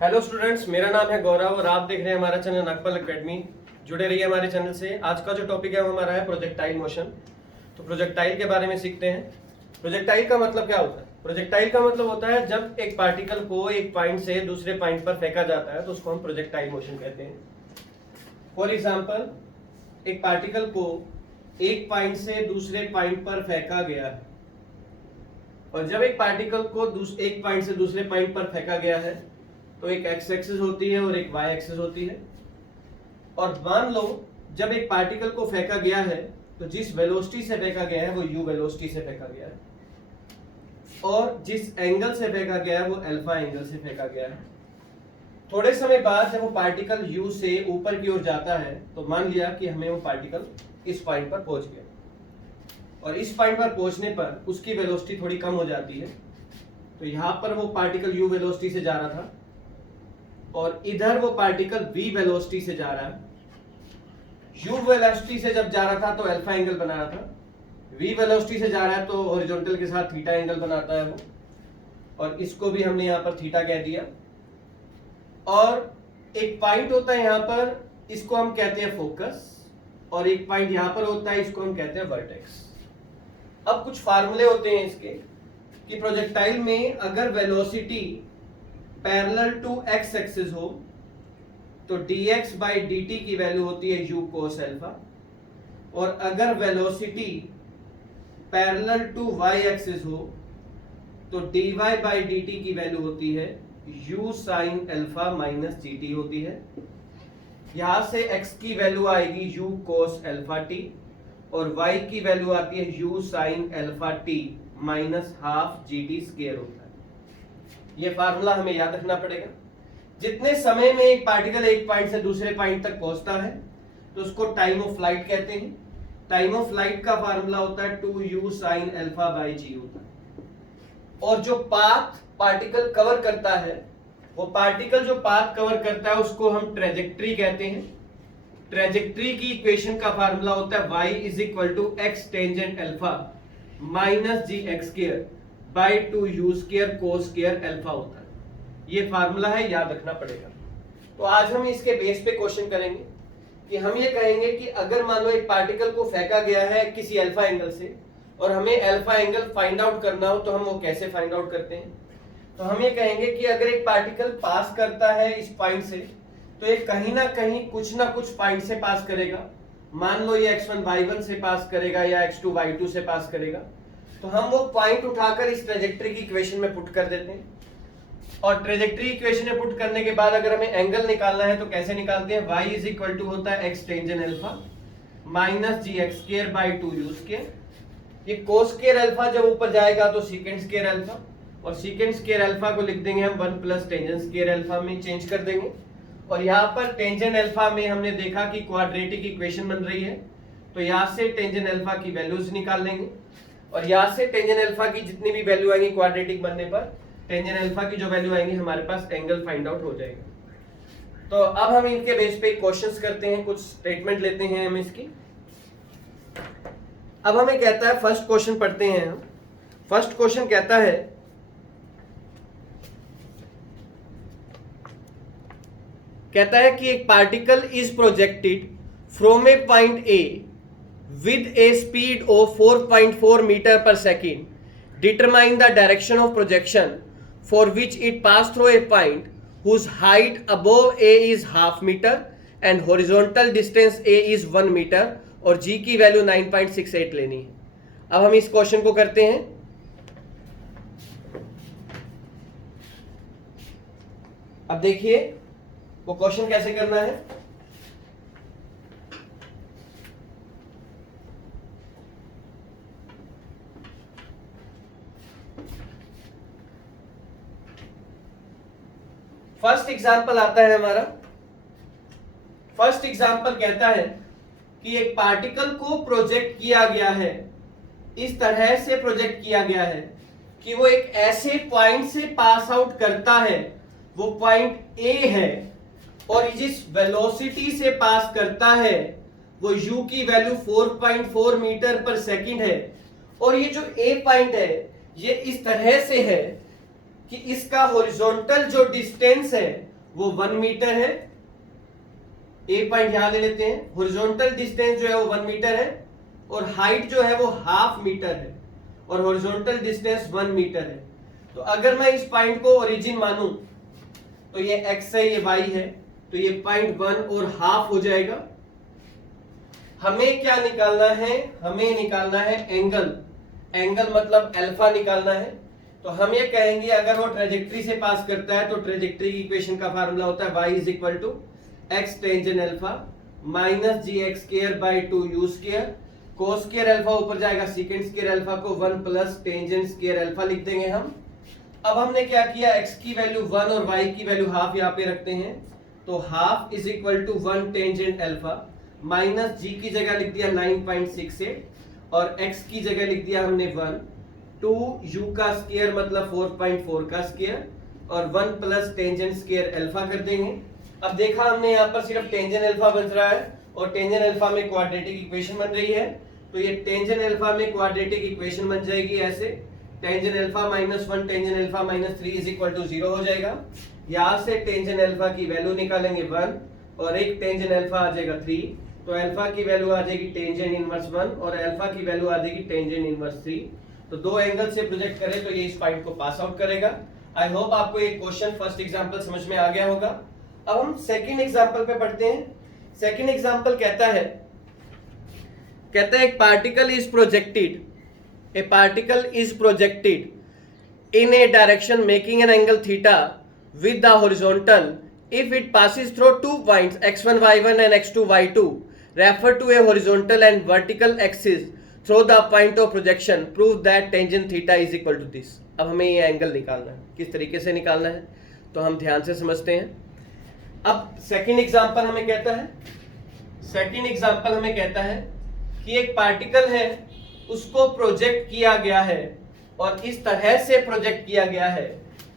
Hello students, मेरा नाम है गौरव और आप देख रहे हैं हमारा चैनल नागपाल एकेडमी। जुड़े रहिए हमारे चैनल से। आज का जो टॉपिक है वो हमारा है प्रोजेक्टाइल मोशन। तो प्रोजेक्टाइल के बारे में सीखते हैं। प्रोजेक्टाइल का मतलब क्या होता है? प्रोजेक्टाइल का मतलब होता है जब एक पार्टिकल को एक पॉइंट से दूसरे पॉइंट पर फेंका जाता है तो उसको हम प्रोजेक्टाइल मोशन कहते हैं। फॉर एग्जाम्पल, एक पार्टिकल को एक पॉइंट से दूसरे पॉइंट पर फेंका गया है, और जब एक पार्टिकल को एक पॉइंट से दूसरे पॉइंट पर फेंका गया है तो एक एक्स एक्सिस होती है और एक वाई एक्सिस होती है। और मान लो जब एक पार्टिकल को फेंका गया है तो जिस वेलोसिटी से फेंका गया है वो यू वेलोसिटी से फेंका गया है, और जिस एंगल से फेंका गया है वो अल्फा एंगल से फेंका गया है। थोड़े समय बाद जब वो पार्टिकल यू से ऊपर की ओर जाता है तो मान लिया कि हमें वो पार्टिकल इस पॉइंट पर पहुंच गया, और इस पॉइंट पर पहुंचने पर उसकी वेलोसिटी थोड़ी कम हो जाती है। तो यहां पर वो पार्टिकल यू वेलोसिटी से जा रहा था और इधर वो पार्टिकल v वेलोसिटी से जा रहा है। u वेलोसिटी से जब जा रहा था तो अल्फा एंगल बना रहा था, v वेलोसिटी से जा रहा है तो हॉरिजॉन्टल के साथ थीटा एंगल बनाता है वो, और इसको भी हमने यहाँ पर थीटा कह दिया। और एक पॉइंट होता है यहाँ पर, इसको हम कहते हैं फोकस, और एक पॉइंट यहाँ पर होता है, इसको हम कहते हैं वर्टेक्स। अब कुछ फार्मूले होते हैं इसके कि प्रोजेक्टाइल में अगर velocity parallel to x axis हो तो dx बाई dt की वैल्यू होती है u cos अल्फा, और अगर velocity parallel to y axis हो तो dy बाई dt की वैल्यू होती है u sin alpha minus gt होती है। यहां से x की वैल्यू आएगी u cos अल्फा t, और y की वैल्यू आती है u sin alpha t minus half gt square होता है। ये फार्मूला हमें याद रखना पड़ेगा। जितने समय में एक पार्टिकल एक पॉइंट से दूसरे पॉइंट तक पहुंचता है तो उसको टाइम ऑफ फ्लाइट कहते हैं। टाइम ऑफ फ्लाइट का फार्मूला होता है 2u sin alpha by g होता है। और जो पाथ पार्टिकल कवर करता है, वो पार्टिकल जो पाथ कवर करता है उसको हम ट्रेजेक्ट्री कहते हैं। ट्रेजेक्ट्री की इक्वेशन का फार्मूला होता है y is equal to x tangent alpha minus g x square by 2u square cos square alpha होता है। ये फार्मूला है, याद रखना पड़ेगा। तो आज हम इसके बेस पे क्वेश्चन करेंगे कि हम ये कहेंगे कि अगर मान लो एक पार्टिकल को फेंका गया है किसी अल्फा एंगल से और हमें अल्फा एंगल फाइंड आउट करना हो तो हम वो कैसे फाइंड आउट करते हैं। तो हम ये कहेंगे कि अगर एक पार्टिकल पास करता है इस पॉइंट से तो ये कहीं ना कहीं कुछ ना कुछ पॉइंट से पास करेगा। मान लो ये x1 y1 से पास करेगा या x2 y2 से पास करेगा, तो हम वो पॉइंट उठाकर इस ट्रेजेक्ट्री की इक्वेशन में पुट कर देते हैं। और ट्रेजेक्ट्री इक्वेशन में पुट करने के बाद अगर हमें एंगल निकालना है तो कैसे निकालते हैं? y इज इक्वल टू होता है x tangent alpha minus g x square by 2u square. ये कोस स्क्वायर अल्फा जब ऊपर जाएगा तो सीकेंट स्क्वायर अल्फा, और सीकेंट स्क्वायर अल्फा को लिख देंगे हम 1 प्लस टेंजेंट स्क्वायर अल्फा में चेंज कर देंगे। और यहाँ पर टेंजेंट अल्फा में हमने देखा कि क्वाड्रेटिक इक्वेशन बन रही है, तो यहाँ से टेंजेंट अल्फा की वैल्यूज निकाल लेंगे, और यहाँ से टेंजेंट अल्फा की जितनी भी वैल्यू आएंगी क्वाड्रेटिक बनने पर, टेंजेंट अल्फा की जो वैल्यू आएंगी हमारे पास एंगल फाइंड आउट हो जाएगा। तो अब हम इनके बेस पे क्वेश्चंस करते हैं, कुछ स्टेटमेंट लेते हैं हम इसकी। अब हमें कहता है, फर्स्ट क्वेश्चन पढ़ते हैं हम। फर्स्ट क्वेश्चन कहता है कि एक particle is projected from A point A with a speed of 4.4 meter per second. Determine the direction of projection for which it passed through a point whose height above a is half meter and horizontal distance a is 1 meter और g की value 9.68 लेनी है। अब हम इस question को करते हैं। अब देखिए वो क्वेश्चन कैसे करना है। फर्स्ट एग्जाम्पल आता है हमारा। फर्स्ट एग्जाम्पल कहता है कि एक पार्टिकल को प्रोजेक्ट किया गया है, इस तरह से प्रोजेक्ट किया गया है कि वो एक ऐसे पॉइंट से पास आउट करता है, वो पॉइंट ए है, और जिस वेलोसिटी से पास करता है वो u की वैल्यू 4.4 मीटर पर सेकंड है, और ये जो ए पॉइंट है ये इस तरह से है कि इसका हॉरिजॉन्टल जो डिस्टेंस है वो 1 मीटर है। ए पॉइंट यहां ले लेते हैं। हॉरिजॉन्टल डिस्टेंस जो है वो 1 मीटर है और हाइट जो है वो हाफ मीटर है और हॉरिजॉन्टल डिस्टेंस 1 मीटर है। तो अगर मैं इस पॉइंट को ओरिजिन मानूं तो ये x है, ये y है, तो ये पॉइंट 1 और हाफ हो जाएगा। हमें क्या निकालना है? हमें निकालना है एंगल। एंगल मतलब अल्फा निकालना है। तो हम ये कहेंगे अगर वो ट्रेजेक्ट्री से पास करता है तो ट्रेजेक्ट्री की इक्वेशन का फार्मूला होता है y is equal to x tangent alpha minus g x square by 2 u square. Cos square alpha ऊपर जाएगा, सीकेंड स्क्वायर अल्फा को 1 प्लस टेंजेंट स्क्वायर अल्फा लिख देंगे हम। अब हमने क्या किया, x की वैल्यू 1 और y की वैल्यू हाफ यहाँ पे रखते हैं। तो half is equal to 1 tangent alpha minus g की जगह लिख दिया 9.68 और x की जगह लिख दिया हमने 1, 2 u का स्क्वायर मतलब 4.4 का स्क्वायर और 1 प्लस टेंजेंट स्क्वायर अल्फा कर देंगे। अब देखा हमने यहाँ पर सिर्फ टेंजेंट अल्फा बन रहा है और टेंजेंट अल्फा में क्वाड्रेटिक इक्वेशन बन रही है। तो ये टेंजेंट अल्फा में क्वाड्रेटिक इक्वेशन बन जाएगी ऐसे, tangent alpha minus 1 tangent alpha minus 3 is equal to 0 हो जाएगा। यहाँ से टेंजेंट अल्फा की वैल्यू निकालेंगे 1 और एक टेंजेंट अल्फा आ जाएगा 3, तो अल्फा की वैल्यू आ जाएगी टेंजेंट इनवर्स 1 और अल्फा की वैल्यू आ जाएगी टेंजेंट इनवर्स 3। तो दो एंगल से प्रोजेक्ट करें तो ये इस पॉइंट को पास आउट करेगा। आई होप आपको ये क्वेश्चन फर्स्ट एग्जांपल समझ में आ गया होगा। अब हम सेकंड एग्जांपल पे पढ़ते हैं। सेकंड एग्जांपल कहता है एक particle is projected, A particle is projected in A direction making an angle theta with the horizontal if it passes through 2 points x1 y1 and x2 y2 refer to a horizontal and vertical axis through the point of projection, prove that tangent theta is equal to this। अब हमें ये angle निकालना है, किस तरीके से निकालना है तो हम ध्यान से समझते हैं। अब सेकंड एग्जांपल हमें कहता है कि एक पार्टिकल है उसको प्रोजेक्ट किया गया है और इस तरह से प्रोजेक्ट किया गया है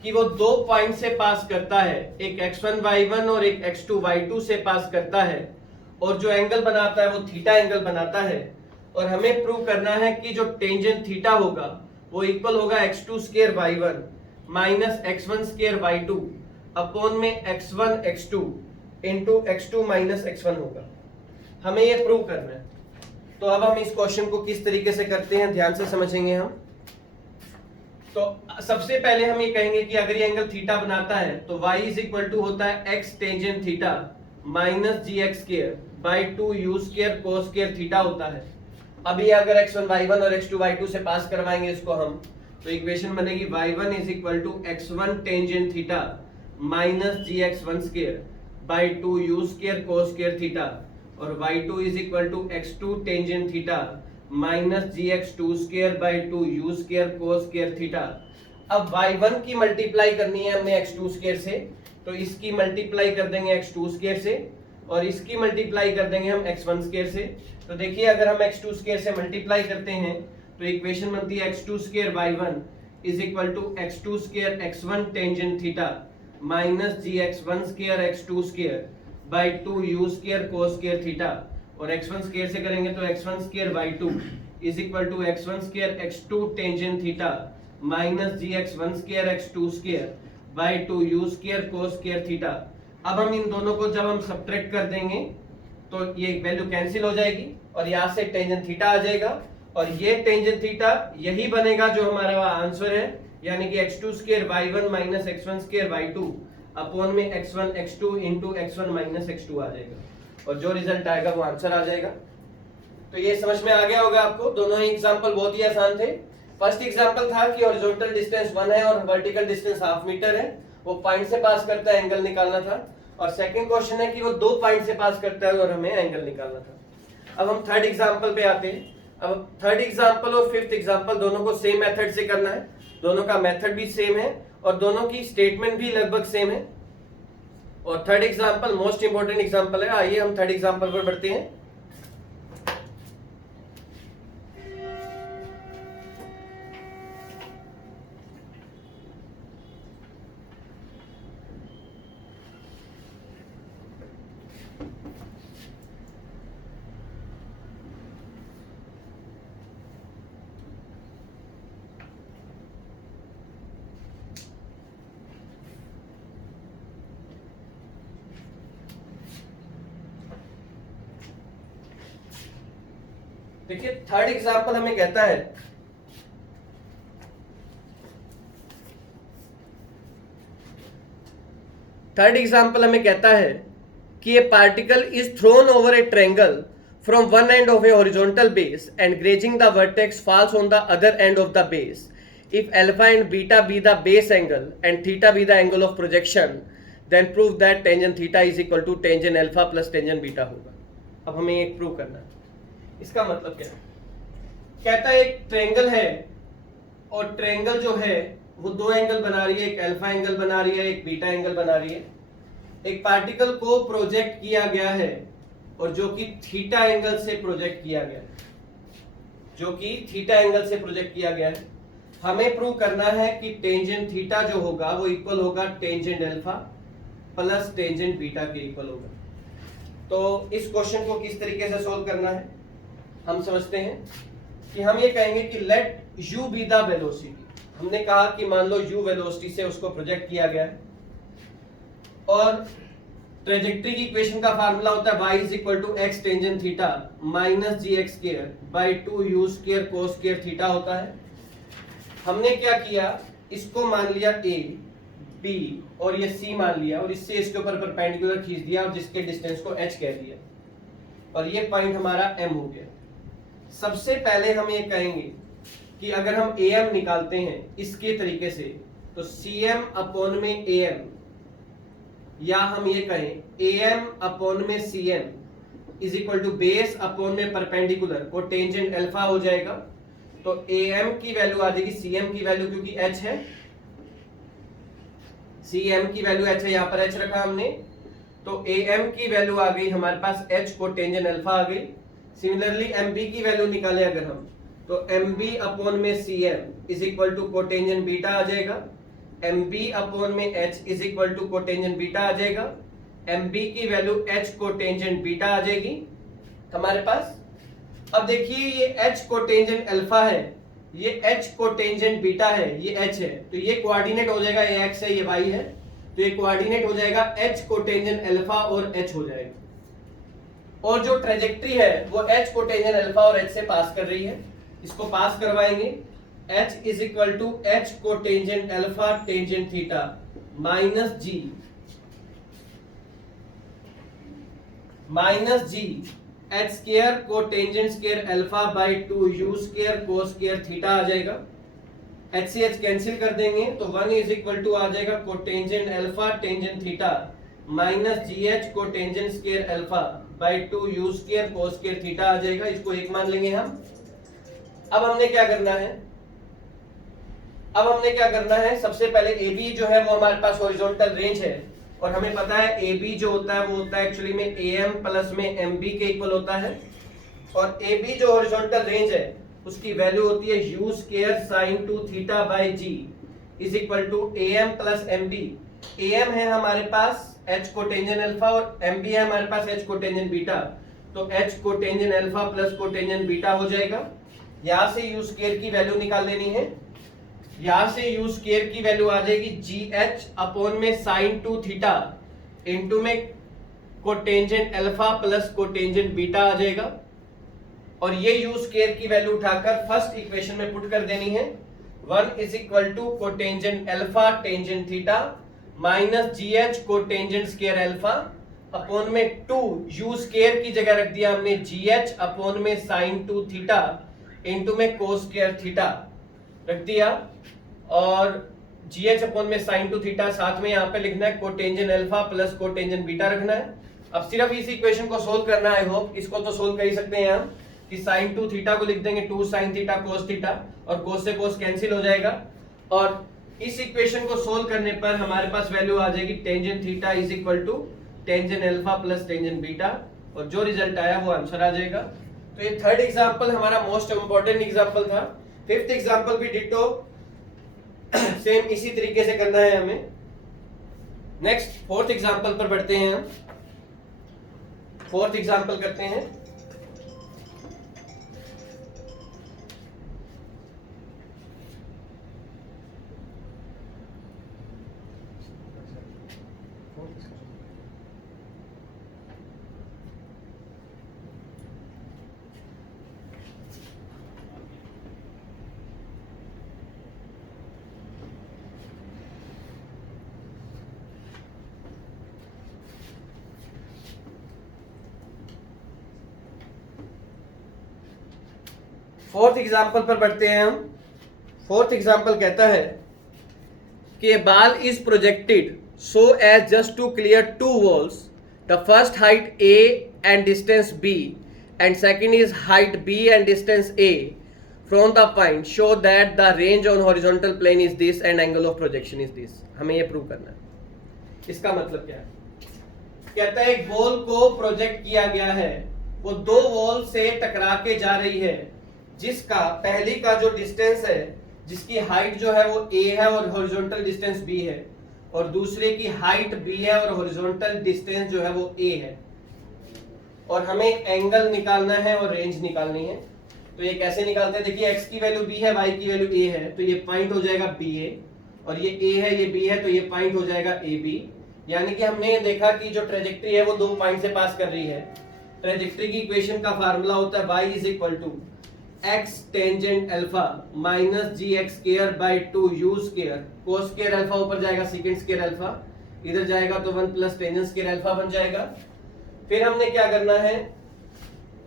कि वो दो पॉइंट से पास करता है, एक x1 y1 और एक x2 y2 से पास करता है और जो एंगल बनाता है वो थीटा एंगल बनाता है। और हमें प्रूव करना है कि जो टेंजेंट थीटा होगा वो इक्वल होगा x2 square y1 minus x1 square y2 upon में x1 x2 into x2 minus x1 होगा। हमें ये प्रूव करना है। तो अब हम इस क्वेश्चन को किस तरीके से करते हैं ध्यान से समझेंगे हम। तो सबसे पहले हम ये कहेंगे कि अगर ये एंगल थीटा बनाता है तो y इज इक्वल टू होता है x tangent theta minus g x square by 2 u square cos square theta होता है। अब ये अगर x1 y1 और x2 y2 से पास करवाएंगे इसको हम, तो इक्वेशन बनेगी y1 is equal to x1 tangent theta minus g x one square by 2 u square cos square theta और y2 is equal to x2 tangent theta minus g x two square by 2 u square cos square theta. अब y1 की multiply करनी है हमने x2 square से, तो इसकी multiply कर देंगे x2 स्क्वायर से और इसकी मल्टीप्लाई कर देंगे हम x1 स्क्वायर से। तो देखिए अगर हम x2 स्क्वायर से मल्टीप्लाई करते हैं तो इक्वेशन बनती है x2 square y1 is equal to x2 square x1 tangent theta minus g x1 square x2 square by 2 u square cos square theta और x1 स्क्वायर से करेंगे तो x1 square y2 is equal to x1 square x2 tangent theta minus g x1 square x2 square by 2 u square cos square theta. अब हम इन दोनों को जब हम सब्ट्रैक्ट कर देंगे तो ये वैल्यू कैंसिल हो जाएगी और यहाँ से टेंजेंट थीटा आ जाएगा और ये टेंजेंट थीटा यही बनेगा जो हमारा आंसर है, यानी कि x2 square y1 minus x1 square y2 upon में x1 x2 into x1 minus x2 आ जाएगा और जो रिजल्ट आएगा वो आंसर आ जाएगा। तो ये समझ में आ गया होगा आपको। दोनों ही एग्जांपल बहुत ही आसान थे। फर्स्ट एग्जांपल था कि हॉरिजॉन्टल डिस्टेंस 1 है और वर्टिकल डिस्टेंस हाफ मीटर है, वो पॉइंट से पास करता है, एंगल निकालना था। और सेकंड क्वेश्चन है कि वो दो पॉइंट से पास करता है और हमें एंगल निकालना था। अब हम थर्ड एग्जांपल पे आते हैं। अब थर्ड एग्जांपल और फिफ्थ एग्जांपल दोनों को सेम मेथड से करना है, दोनों का मेथड भी सेम है और दोनों की स्टेटमेंट भी लगभग सेम है। और third example most important example है। आइए हम थर्ड एग्जांपल पर बढ़ते हैं। देखिए थर्ड एग्जांपल हमें कहता है कि a particle is thrown over a triangle from one end of a horizontal base and grazing the vertex falls on the other end of the base. If alpha and beta be the base angle and theta be the angle of projection, then prove that tangent theta is equal to tangent alpha plus tangent beta होगा. अब हमें एक prove करना है. इसका मतलब क्या है? कहता है एक ट्रायंगल है और ट्रायंगल जो है वो दो एंगल बना रही है, एक अल्फा एंगल बना रही है, एक बीटा एंगल बना रही है. एक पार्टिकल को प्रोजेक्ट किया गया है और जो कि थीटा एंगल से प्रोजेक्ट किया गया है, हमें प्रूव करना है कि टेंजेंट थीटा जो होगा वो इक्वल होगा tangent alpha plus tangent beta के इक्वल होगा. तो इस क्वेश्चन को किस तरीके से सोल्व करना है हम समझते हैं कि हम ये कहेंगे कि let u be the velocity. हमने कहा कि मान लो u वेलोसिटी से उसको प्रोजेक्ट किया गया है और ट्रेजेक्ट्री की इक्वेशन का फार्मूला होता है y is equal to x tangent theta minus g x square by 2u square cos square theta होता है. हमने क्या किया, इसको मान लिया a b और ये c मान लिया और इससे इसके ऊपर परपेंडिकुलर खींच दिया और जिसके डिस्टेंस को h कह दिया और ये पॉइंट हमारा m हो गया. सबसे पहले हम ये कहेंगे कि अगर हम am निकालते हैं इसके तरीके से तो cm अपॉन में am या हम ये कहें am अपॉन में cm is equal to base upon में परपेंडिकुलर को टेंजेंट अल्फा हो जाएगा. तो am की वैल्यू आ जाएगी cm की वैल्यू क्योंकि h है, cm की वैल्यू h है, यहां पर h रखा हमने. तो am की वैल्यू आ गई हमारे पास h को टेंजेंट अल्फा आ गई. सिमिलरली mb की वैल्यू निकाले अगर हम तो mb अपॉन में cm is equal to cotangent beta आ जाएगा. mb अपॉन में h is equal to cotangent beta आ जाएगा. mb की वैल्यू h कोटेंजेंट बीटा आ जाएगी हमारे पास. अब देखिए ये h कोटेंजेंट अल्फा है, ये h कोटेंजेंट बीटा है, ये h है, तो ये कोऑर्डिनेट हो जाएगा, ये x है ये y है, तो ये कोऑर्डिनेट हो जाएगा h कोटेंजेंट अल्फा और h हो जाएगा. और जो ट्रेजेक्ट्री है वो h कोटेंजेंट अल्फा और h से पास कर रही है, इसको पास करवाएंगे. h is equal to h cotangent alpha tangent theta minus g h square cotangent square alpha by 2u square cos square theta आ जाएगा. h से h कैंसिल कर देंगे तो 1 इज इक्वल टू आ जाएगा cotangent alpha tangent theta minus gh cotangent square alpha by 2u square cos square theta आ जाएगा. इसको एक मान लेंगे हम. अब हमने क्या करना है, सबसे पहले AB जो है वो हमारे पास हॉरिजॉन्टल रेंज है और हमें पता है AB जो होता है वो होता है एक्चुअली में AM प्लस में MB के इक्वल होता है. और AB जो हॉरिजॉन्टल रेंज है उसकी वैल्यू होती है u square sin 2 theta by g is equal to AM plus MB. AM है हमारे पास h कोटेंजेंट अल्फा और MB है हमारे पास h कोटेंजेंट बीटा. तो h cotangent alpha plus cotangent beta हो जाएगा. यहां से u स्क्वायर की वैल्यू निकाल लेनी है. यहां से u स्क्वायर की वैल्यू आ जाएगी gh अपॉन में sin 2 थीटा इनटू में cotangent alpha plus cotangent beta आ जाएगा. और ये u स्क्वायर की वैल्यू उठाकर फर्स्ट इक्वेशन में पुट कर देनी है. 1 is equal to cotangent alpha tangent theta minus gh cotangent square alpha upon में 2 u स्क्वायर की जगह रख दिया हमने gh अपॉन में sin 2 थीटा इनटू में कोस स्क्वायर थीटा रख दिया और gh अपॉन में sin 2 थीटा साथ में यहाँ पे लिखना है cotangent alpha plus cotangent beta रखना है. अब सिर्फ इस इक्वेशन को सोल्व करना है. आई होप इसको तो सोल्व कर ही सकते हैं हम कि sin 2 थीटा को लिख देंगे 2 sin थीटा cos थीटा और cos से cos कैंसिल हो जाएगा. और इस इक्वेशन को सोल्व करने पर हमारे पास वैल्यू आ जाएगी tangent theta is equal to tangent alpha plus tangent beta और जो रिजल्ट आया वो आंसर आ जाएगा. तो ये थर्ड एग्जांपल हमारा मोस्ट इंपॉर्टेंट एग्जांपल था. फिफ्थ एग्जांपल भी डिटो सेम इसी तरीके से करना है हमें. नेक्स्ट फोर्थ एग्जांपल पर बढ़ते हैं हम. फोर्थ एग्जांपल करते हैं. फोर्थ एग्जाम्पल पर बढ़ते हैं हम। फोर्थ एग्जाम्पल कहता है कि बाल is projected so as just to clear two walls, the first height a and distance b and second is height b and distance a from the point, show that the range on horizontal plane is this and angle of projection is this। हमें ये prove करना है। इसका मतलब क्या है? कहता है एक बॉल को प्रोजेक्ट किया गया है, वो दो वॉल से टकरा के जा रही है, जिसका पहली का जो डिस्टेंस है, जिसकी हाइट जो है वो a है और हॉरिजॉन्टल डिस्टेंस b है, और दूसरे की हाइट b है और हॉरिजॉन्टल डिस्टेंस जो है वो a है, और हमें एंगल निकालना है और रेंज निकालनी है। तो ये कैसे निकालते हैं? देखिए x की वैल्यू b है, y की वैल्यू a है, तो ये पॉइंट हो जाएगा ba, और ये a है, ये b है, तो ये पॉइंट हो जाएगा ab। यानी कि हमने देखा कि जो ट्रेजेक्ट्री है वो दो पॉइंट से पास कर रही है। ट्रेजेक्ट्री की इक्वेशन का फार्मूला होता है y is equal to x tangent alpha minus g x square by 2 u square, cos square alpha ऊपर जाएगा, सेकंड स्क्वायर अल्फा इधर जाएगा, तो 1 प्लस टेंजेंट स्क्वायर अल्फा बन जाएगा। फिर हमने क्या करना है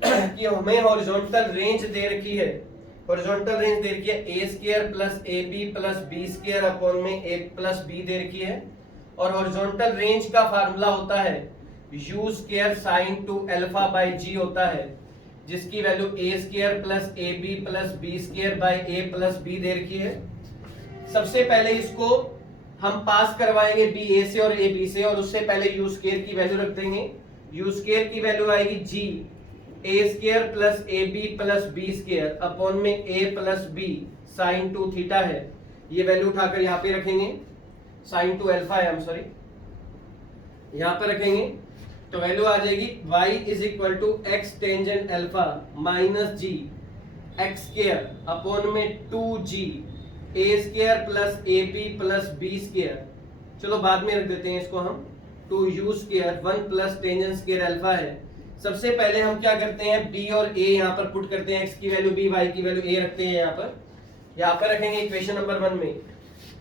कि हमें हॉरिजॉन्टल रेंज दे रखी है, हॉरिजॉन्टल रेंज दे रखी है a square plus ab plus b square upon में a प्लस b दे रखी है, और हॉरिजॉन्टल रेंज का फार्मूला होता है u square sine 2 alpha by g होता है, जिसकी value a square plus ab plus b square by a plus b दे रखी है। सबसे पहले इसको हम पास करवाएंगे b a से और a b से, और उससे पहले u स्क्वायर की वैल्यू रख देंगे। u स्क्वायर की वैल्यू आएगी g a square plus ab plus b square upon में a plus b sine 2 theta है, ये वैल्यू उठाकर यहाँ पे रखेंगे, साइन 2 अल्फा है, सॉरी यहाँ पे रखेंगे, तो वैल्यू आ जाएगी y is equal to x tangent alpha minus g x square upon में 2g a square plus ab plus b square, चलो बाद में रख देते हैं इसको हम, 2u square 1 plus tangent square alpha है। सबसे पहले हम क्या करते हैं, b और a यहाँ पर पुट करते हैं, x की वैल्यू b, y की वैल्यू a रखते हैं यहाँ पर रखेंगे इक्वेशन नंबर 1 में,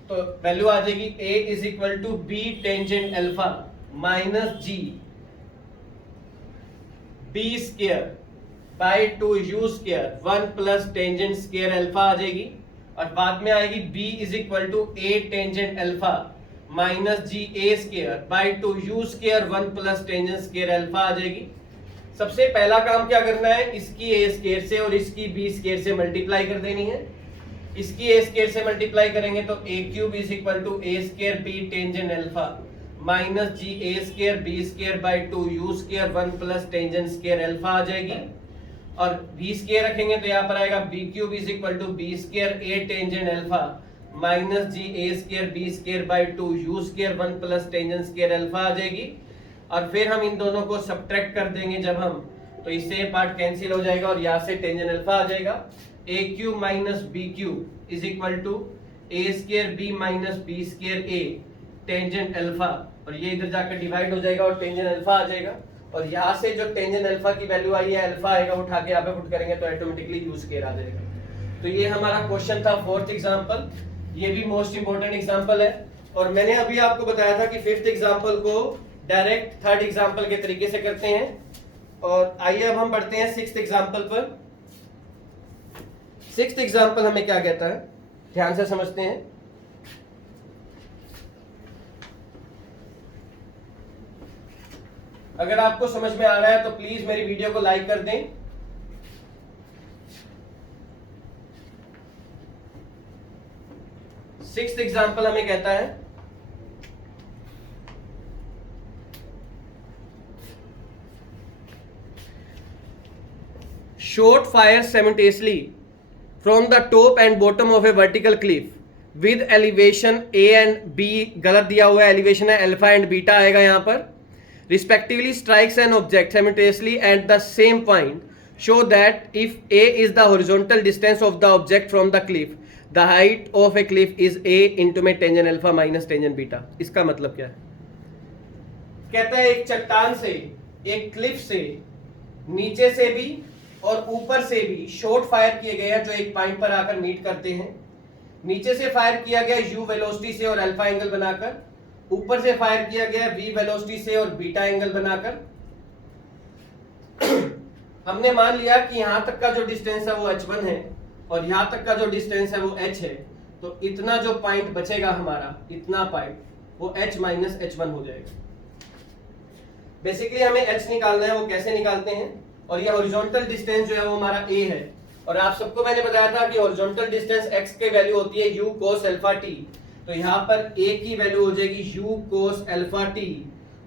तो वैल्यू आ जाएगी a is equal to b tangent alpha minus g b square by 2u square 1 plus tangent square alpha आ जाएगी, और बाद में आएगी b is equal to a tangent alpha minus g a square by 2u square 1 plus tangent square alpha आ जाएगी। सबसे पहला काम क्या करना है, इसकी a स्क्वायर से और इसकी b स्क्वायर से मल्टीप्लाई कर देनी है। इसकी a स्क्वायर से मल्टीप्लाई करेंगे तो a cube is equal to a square b tangent alpha minus g a square b square by 2u square 1 plus tangent square alpha आ जाएगी, और b स्क्वायर रखेंगे तो यहाँ पर आएगा b cube is equal to b square a tangent alpha minus g a square b square by 2u square 1 plus tangent square alpha आ जाएगी। और फिर हम इन दोनों को सब्ट्रैक्ट कर देंगे जब हम, तो इससे पार्ट कैंसिल हो जाएगा और यहाँ से टेंजेंट अल्फा आ जाएगा, a cube minus b cube is equal to a square b minus b square a tangent alpha, और ये इधर जाकर डिवाइड हो जाएगा और टेंजेंट अल्फा आ जाएगा, और यहाँ से जो टेंजेंट अल्फा की वैल्यू आई है अल्फा आएगा, उठा के यहाँ पे पुट करेंगे तो ऑटोमेटिकली u स्क्वायर आ जाएगा। तो ये हमारा क्वेश्चन था फोर्थ एग्जांपल, ये भी मोस्ट इंपोर्टेंट एग्जांपल है, और मैंने अभी आपको बताया था कि फिफ्थ एग्जांपल को डायरेक्ट थर्ड एग्जांपल के तरीके से करते हैं। और आइए अब हम बढ़ते हैं सिक्स्थ एग्जांपल पर। सिक्स्थ एग्जांपल हमें क्या कहता है, ध्यान से समझते हैं। अगर आपको समझ में आ रहा है तो प्लीज मेरी वीडियो को लाइक कर दें। सिक्स्थ एग्जांपल हमें कहता है shot fires simultaneously from the top and bottom of a vertical cliff with elevation a and b, गलत दिया हुआ है, एलिवेशन है अल्फा एंड बीटा आएगा यहाँ पर, respectively strikes an object simultaneously at the same point, show that if a is the horizontal distance of the object from the cliff, the height of a cliff is a into में tangent alpha minus tangent beta। इसका मतलब क्या है, कहता है एक चट्टान से, एक क्लिफ से, नीचे से भी और ऊपर से भी शॉट फायर किए गए हैं जो एक पॉइंट पर आकर मीट करते हैं। नीचे से फायर किया गया u वेलोसिटी से और अल्फा एंगल बनाकर, ऊपर से फायर किया गया v वेलोसिटी से और बीटा एंगल बनाकर। हमने मान लिया कि यहां तक का जो डिस्टेंस है वो h1 है और यहां तक का जो डिस्टेंस है वो h है, तो इतना जो पॉइंट बचेगा हमारा, इतना पॉइंट वो h माइनस h1 हो जाएगा। बेसिकली हमें h निकालना है, वो कैसे निकालते हैं, और ये हॉरिजॉन्टल डिस्टेंस जो है वो हमारा a है, और आप सबको मैंने बताया था कि हॉरिजॉन्टल डिस्टेंस x की वैल्यू होती है u cos अल्फा t, तो यहाँ पर a की वैल्यू हो जाएगी u cos अल्फा t,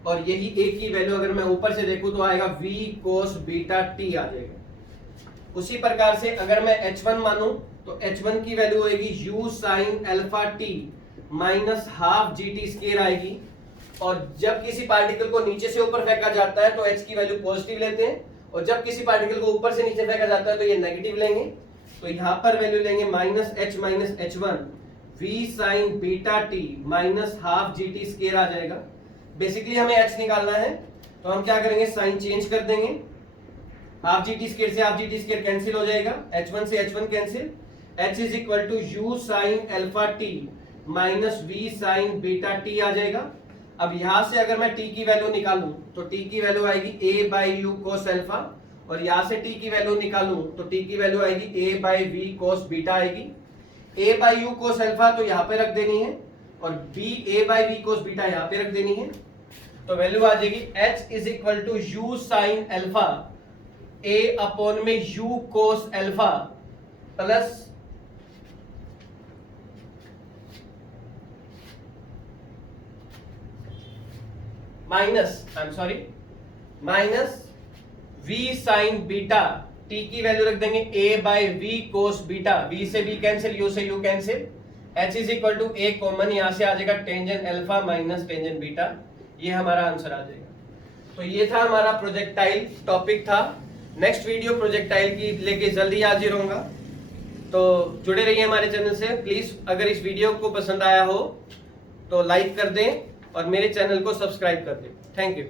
और यही a की वैल्यू अगर मैं ऊपर से देखूं तो आएगा v cos बीटा t आ जाएगा। उसी प्रकार से अगर मैं h1 मानूं तो h1 की वैल्यू होगी u sin alpha t minus half gt square आएगी, और जब किसी पार्टिकल को नीचे से ऊपर फेंका जाता है तो h की वैल्यू पॉजिटिव लेते हैं, और जब किसी पार्टिकल को ऊपर से नीचे फेंका जाता है तो ये नेगेटिव लेंगे, तो यहाँ पर वैल्यू लेंगे minus h1 v sin beta t minus half gt square आ जाएगा। बेसिकली हमें h निकालना है, तो हम क्या करेंगे, साइन चेंज कर देंगे, हाफ gt स्क्वायर से हाफ gt स्क्वायर कैंसिल हो जाएगा, h1 से h1 cancel, h is equal to u sin alpha t minus v sin beta t आ जाएगा। अब यहां से अगर मैं t की वैल्यू निकालूं तो t की वैल्यू आएगी a by u cos alpha, और यहां से t की वैल्यू निकालूं तो t की वैल्यू आएगी a by v cos beta आएगी। a by u cos alpha तो यहाँ पे रख देनी है, और b a by v cos beta यहाँ पे रख देनी है, तो वैल्यू आ जाएगी h is equal to u sine alpha a upon में u cos alpha plus minus v sine beta, t की वैल्यू रख देंगे a by v cos beta, v से v कैंसिल, u से u cancel, h is equal to a common यहां से आ जाएगा tangent alpha minus tangent beta, ये हमारा आंसर आ जाएगा। तो ये था हमारा प्रोजेक्टाइल टॉपिक था। नेक्स्ट वीडियो प्रोजेक्टाइल की लेके जल्दी हाजिर होगा, तो जुड़े रहिए हमारे चैनल से। प्लीज अगर इस वीडियो को पसंद आया हो तो लाइक कर दें और मेरे चैनल को सब्सक्राइब कर दें। Thank you.